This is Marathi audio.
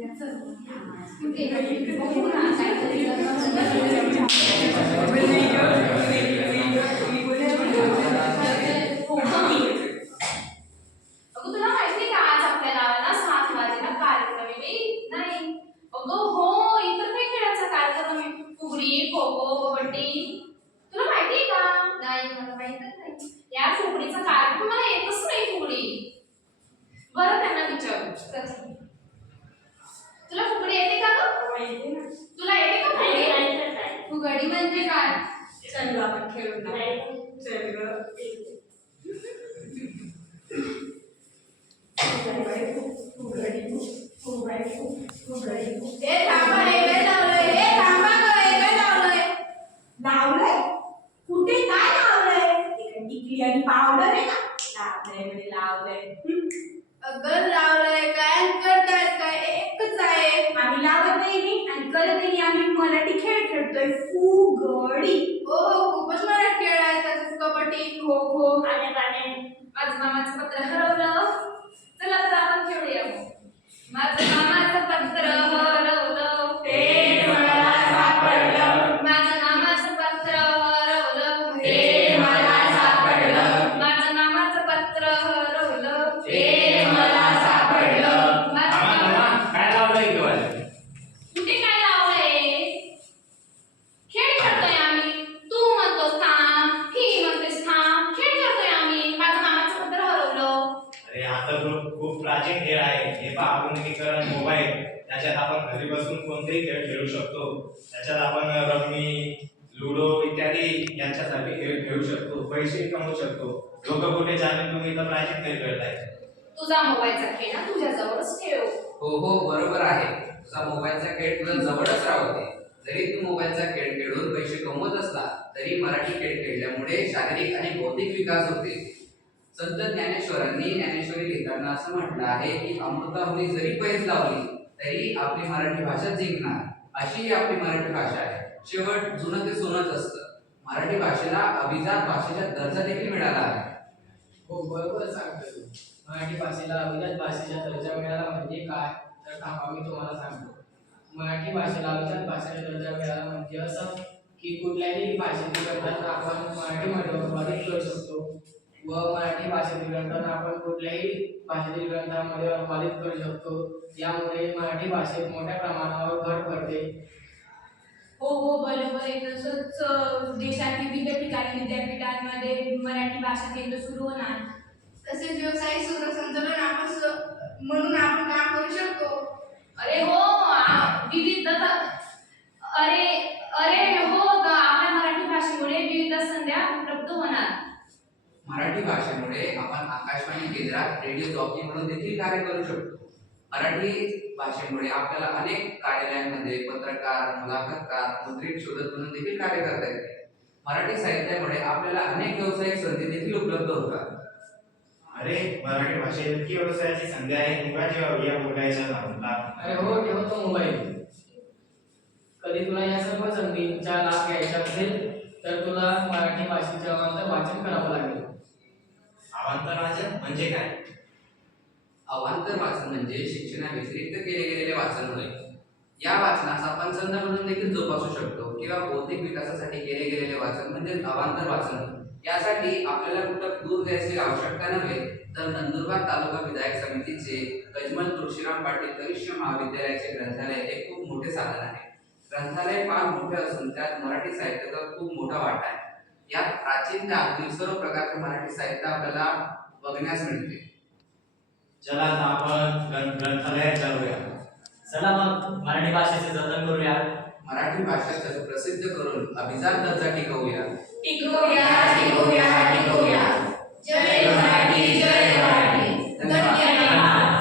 तुला माहिती का आज आपल्या गावाला 7 वाजेला कार्यक्रम आहे? नाही अगं हो, इतर काही खेळाचा कार्यक्रम आहे. फुगडी, खो खो, कबड्डी. तुला माहिती का? नाही, मला माहितच नाही. या फुगडीचा कार्यक्रम मला येतच नाही फुगडी. बरं त्यांना विचारू. तुला फुगडी येते का ग? तुला येते का फुगडी? फुगडी म्हणजे काय? चल आपण खेळू ना. चल ग. ए थांबा, हे काय लावलंय? ए थांबा ग, हे काय लावलंय? लावलंय? कुठे काय लावलंय? टिकली आणि पावडर आहे ना? लावलंय म्हणजे लावलंय. अगं लावलंय काय आणि करताय काय? एकच आहे. आम्ही लावत नाही आणि करत नाही. आम्ही मराठी खेळ खेळतोय. फुगडी. हो हो, खूपच मराठी खेळ आहे. तसंच कबड्डी, खो खो. माझं मामाचं पत्र हरवलं. चला तर आपण खेळूया मग. माझं मामाचं पत्र हरवलं, ते मला सापडलं. माझं मामाचं पत्र हरवलं, ते मला सापडलं. माझं मामाचं पत्र हरवलं, ते मला सापडलं. माझं मामा काय लावलंय किंवा कुठे काय लावलंय? खेळ खेळतोय आम्ही. तू म्हणतोस थांब, ही म्हणतेस थांब. खेळ खेळतोय आम्ही. माझं मामाचं पत्र हरवलं. अरे आता खूप प्राचीन खेळ आहे. हे पहा, आधुनिकीकरण मोबाईल, त्याच्यात आपण घरी बसून कोणतेही खेळ खेळू शकतो. त्याच्यात आपण रम्मी, लुडो इत्यादी यांच्यासारखे खेळ खेळू शकतो. पैसे कमवू शकतो. लोक कुठे जाणे, तुम्ही तर प्राचीन खेळ खेळताय. तुझा मोबाईलचा खेळ ना तुझ्याजवळच ठेव. हो हो, बरोबर आहे. तुझा मोबाईलचा खेळ तुझ्या जवळच राहते. जरी तू मोबाईलचा खेळ खेळून पैसे कमवत असला तरी मराठी खेळ खेळल्यामुळे शारीरिक आणि बौद्धिक विकास होते. संत ज्ञानेश्वरांनी ज्ञानेश्वरी लिहिताना असं म्हटलं आहे की अमृताहुनी जरी पैज लावली तरी आपली मराठी भाषा जिंकणार, अशी आपली मराठी भाषा आहे. शेवट जुनं ते सोनंच असतं. मराठी भाषेला अभिजात भाषेचा दर्जा देखील मिळाला आहे. हो, बरोबर सांगतो तू. मराठी भाषेला अभिजात भाषेचा दर्जा मिळाला म्हणजे काय? तर थांबा मी तुम्हाला सांगतो. मराठी भाषेला अभिजात भाषेचा दर्जा मिळाला म्हणजे असं की कुठल्याही भाषेतील ग्रंथांना आपण मराठीमध्ये अनुवादित करू शकतो व मराठी भाषेतील ग्रंथांना आपण कुठल्याही भाषेतील ग्रंथांमध्ये अनुवादित करू शकतो. यामुळे मराठी भाषेत मोठ्या प्रमाणावर भर पडते. हो हो, बरोबर आहे. तसंच देशातील विविध ठिकाणी विद्यापीठांमध्ये मराठी भाषा केंद्र सुरू होणार. तसेच व्यवसायिक सूत्रसंचालन म्हणून आपण काम करू शकतो. अरे हो, विविधता. अरे अरे हो, आपल्या मराठी भाषेमुळे विविध संध्या उपलब्ध होणार. मराठी भाषेमुळे आपण आकाशवाणी केंद्रात रेडिओ जॉकी म्हणून देखील कार्य करू शकतो. मराठी भाषेमुळे आपल्याला अनेक कार्यालयांमध्ये पत्रकार, मुलाखतकार, मुद्रित शोधक म्हणून देखील कार्य करता येते. मराठी साहित्यामुळे आपल्याला अनेक व्यावसायिक संधी देखील उपलब्ध होतात. अरे मराठी भाषेत इतकी व्यवसायाची संधी आहे. मुगा जेव्हा या बोलायच्या लावला. अरे हो, ठेवतो मोबाईल. कधी तुला या सर्व संधींचा लाभ घ्यायचा असेल तर तुला मराठी भाषेचे अवांतर वाचन करावं लागेल. अवांतर वाचन म्हणजे काय? अवांतर वाचन म्हणजे शिक्षणाव्यतिरिक्त केले गेलेले वाचन होय. या वाचनास आपण छंद म्हणून देखील जोपासू शकतो किंवा बौद्धिक विकासासाठी केले गेलेले वाचन म्हणजे अवांतर वाचन. यासाठी आपल्याला कुठं दूर जायची आवश्यकता नव्हे, तर नंदुरबार तालुका विधायक समितीचे गजमल तुळशीराम पाटील कनिष्ठ महाविद्यालयाचे ग्रंथालय हे खूप मोठे साधन आहे. ग्रंथालय फार मोठे असून त्यात मराठी साहित्याचा खूप मोठा वाटा आहे. यात प्राचीन ते आधुनिक सर्व प्रकारचे मराठी साहित्य आपल्याला बघण्यास मिळते. चला आता आपण ग्रंथालयात जाऊया. चला मग मराठी भाषेचे जतन करूया. मराठी भाषा प्रसिद्ध करून अभिजात दर्जा टिकवूया. टिकवूया, टिकवूया.